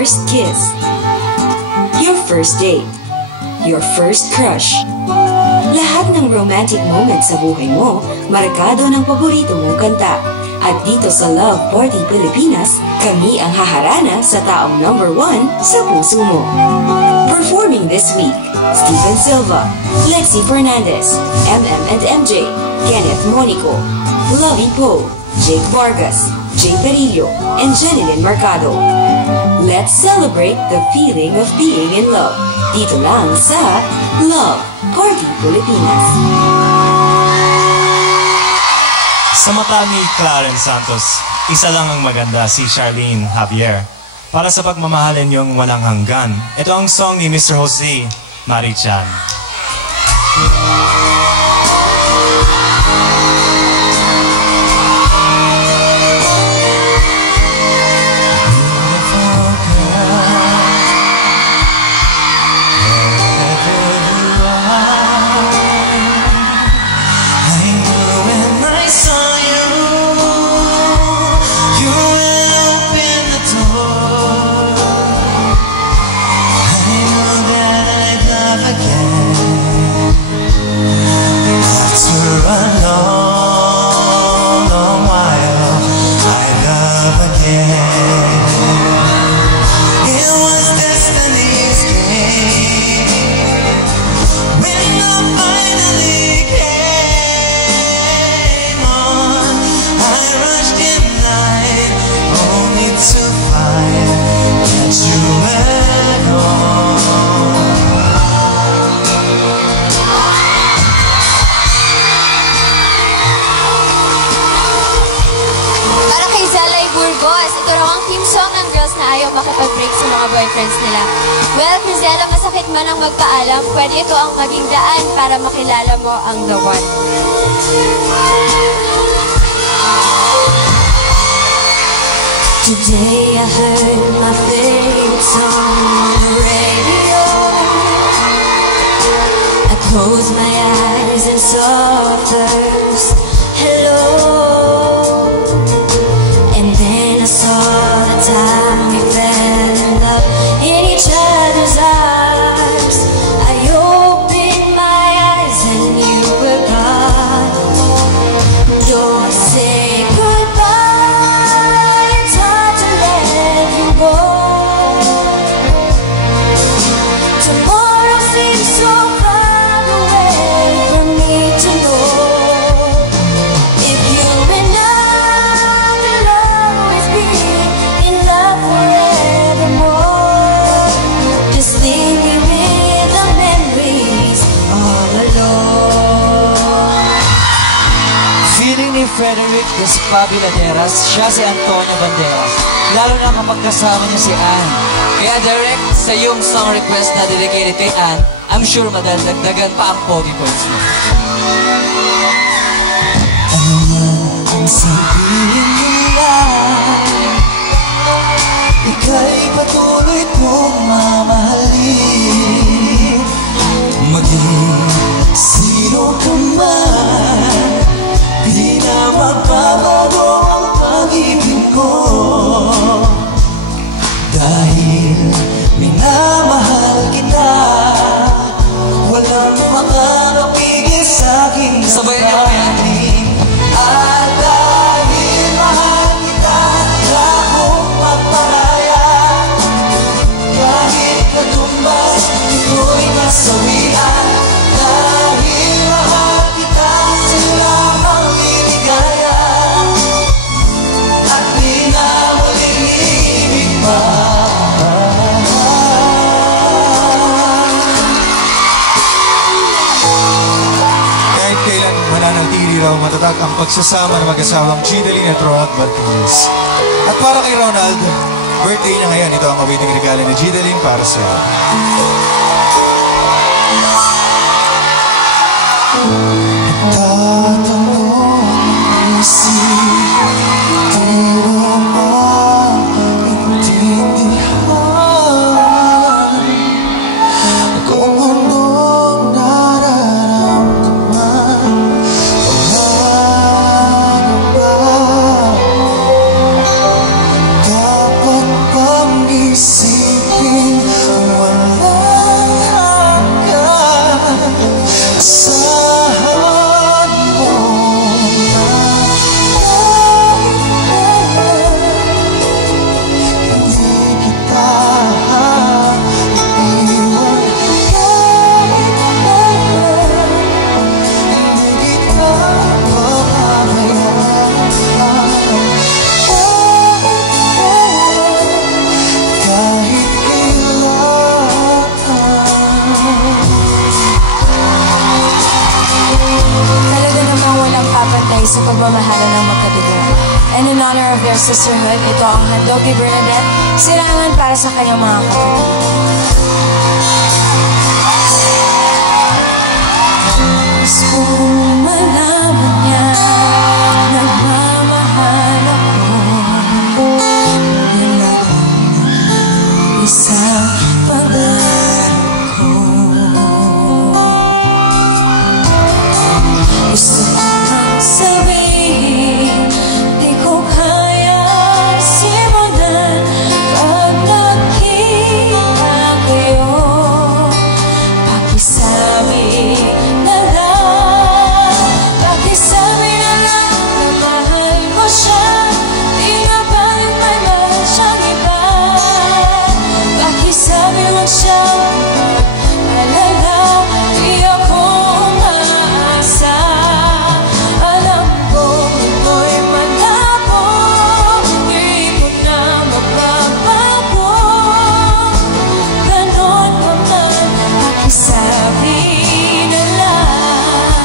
first kiss, your first date, your first crush. Lahat ng romantic moments sa buhay mo, markado ng paborito mong kanta. At dito sa Love Party Pilipinas, kami ang haharana sa taong number 1 sa puso mo. Performing this week, Stephen Silva, Lexi Fernandez, MM and MJ, Kenneth Monico, Lovey Poe, Jake Vargas, Jay Perillo, and Jeneline Mercado. Let's celebrate the feeling of being in love. Dito lang sa Love Party Pilipinas. Sa mata ni Clarence Santos, isa lang ang maganda, si Charlene Javier. Para sa pagmamahalin yung walang hanggan, ito ang song ni Mr. Jose Marichan. Makipag-break sa mga boyfriends nila. Well, Crisela, masakit man ang magpaalam, pwede ito ang maging daan para makilala mo ang the one. Today I heard my favorite song on the radio. I closed my eyes and saw it first. Hello. And then I saw the time we fell in love in each other's arms. I opened my eyes and you were gone. Don't say goodbye, it's hard to let you go. Tomorrow seems so far away for me to know. If you and I will always be in love forevermore, just leave me with the memories all alone. Feeling ni Frederick Despabiladeras, siya si Antonio Banderas, lalo na kapag kasama niya si Anne. Kaya direct sa iyong song request na dedicated kay Anne, I'm sure madaldagdagan pa ang pogi points mo. Ano man ang sabihin nila, ika'y patuloy kong mamahalin. Maging sino ka man, di na magbabago ang pag-ibig ko. Dahil minamahal kita, walang makakapigil sa'king nanggaling. At dahil mahal kita, tila kong magparaya. Kahit katumbas, ito'y nasawian. Dahil mahal kita, sila ang liligaya. At di na muling ibig pa. Kahit kailan mananatili raw matatag ang pagsasama ng mag-asawang Gideline at Ronald Martinez. At para kay Ronald, birthday niya ngayon, ito ang awaiting regalo ni Gideline para sa iyo. Tatanong ang isip, di mo maintindihan kung anong nararamdaman. Paano ba dapat bang isip of their sisterhood. Ito ang handog ni Bernadette, silangan para sa kanyang mga kapatid. Gusto malaman niya, nagmamahal ako. Isang pagdaro ko. Gusto kang sabihin, di ko kaya simulan. Pag nakita kayo, pakisabi na lang. Pakisabi na lang na mahal ko siya. Di na balik may mahal siyang iba. Pakisabi naman siya, alala, di ako umaasa. Alam ko ito'y malabo, di ko na mapapago. Ganon pa man, pakisabi na lang.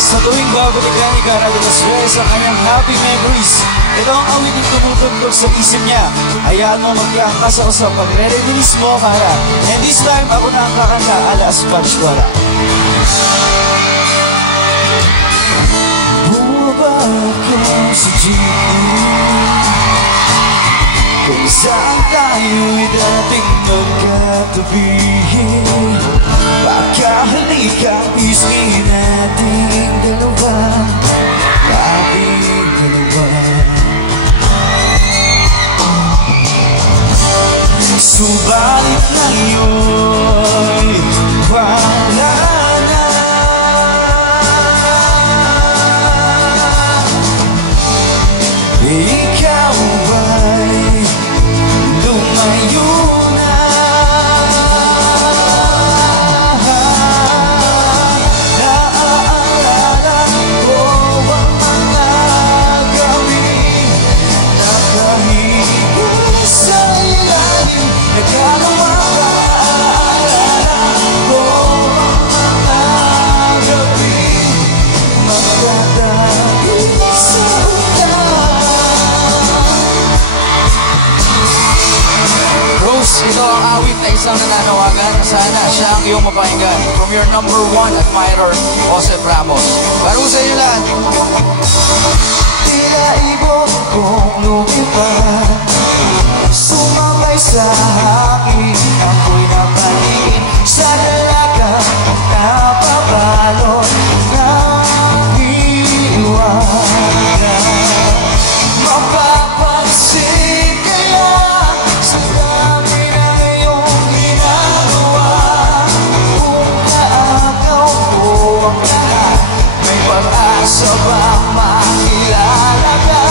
Sa tuwing babalikan ni Cara de los Reyes sa kanyang happy memories, ito ang awiting tumutugtog sa isip niya. Hayaan mo magkaka sa usap, pag-re-release mo, Cara. And this time, ako na ang kakanta, ala Sponge Wala. Bumaba ako sa jeep kung saan tayo'y dating magkatabi. Baka halika, ismi nating dalawa, ating dalawa. Subalit ngayon, wala na. Ikaw ba'y lumayo na? Naaalala ko ang mga gabi, nakahiga sa ilalim, nagkalawa. Naaalala ko ang mga gabi, magdadagi sa Rose, ito ang awit na isang nananawagan na sana siya ang iyong mapakinggan. From your number 1 admirer, Joseph Ramos. Para sa inyo lahat. Tila ibon kong lumipad, sumabay sa akin, ako'y napaligid sa dalagang napabalot ng iwanan. Mapapansin kaya sa dami na iyong ginagawa, kung naagaw ko ang lahat, may pag-asa bang makilala ka?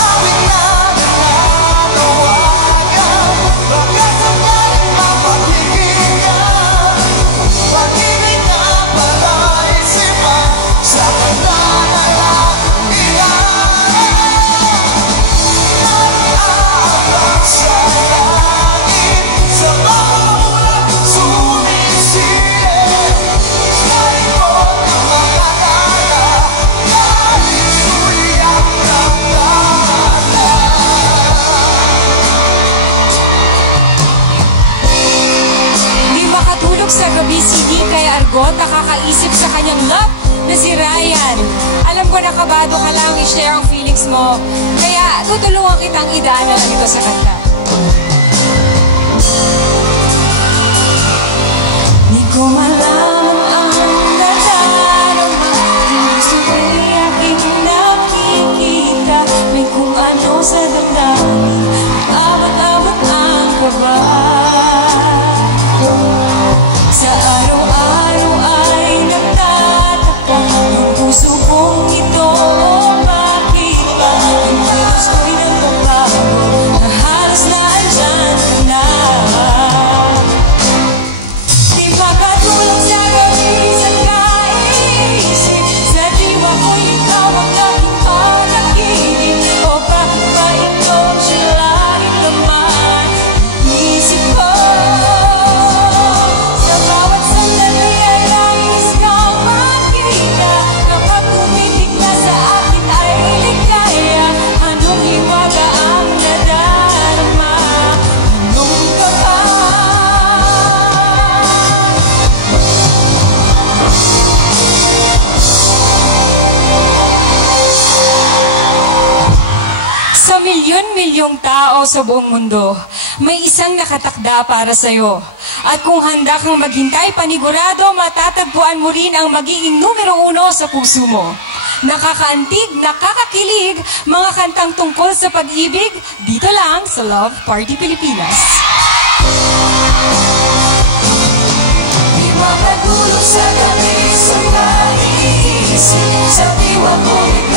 Awit na nananawagan, bakit hanggang mapapigil ka? Pag-ibig na palaisipan sa pananalang nag-aabang sa langit, sa mamulang sumisilip, sa likod ng mga tala, nais-uwi ang ramdaman na. Hindi makatulog sa gabi si Di kay Argot, nakakaisip sa kanyang love na si Ryan. Alam ko na kabado ka lang i-share ang feelings mo, kaya tutulungan kitang idaan na lang ito sa kanta. Di ko malaman ang nadarama, gusto ko'y aking nakikita, may kung ano sa damdamin, abot-abot ang kaba. Sa araw-araw ay nagtataka yung puso kong ito, bakit ba ang bilis ko'y nagbabago na halos na andyan ka na. Di pa katulog sa milyon-milyong tao sa buong mundo, may isang nakatakda para sa'yo. At kung handa kang maghintay, panigurado, matatagpuan mo rin ang magiging numero 1 sa puso mo. Nakakaantig, nakakakilig, mga kantang tungkol sa pag-ibig, dito lang sa Love Party Pilipinas. Di makatulog sa gabi sa pag-iisip, sa diwa mo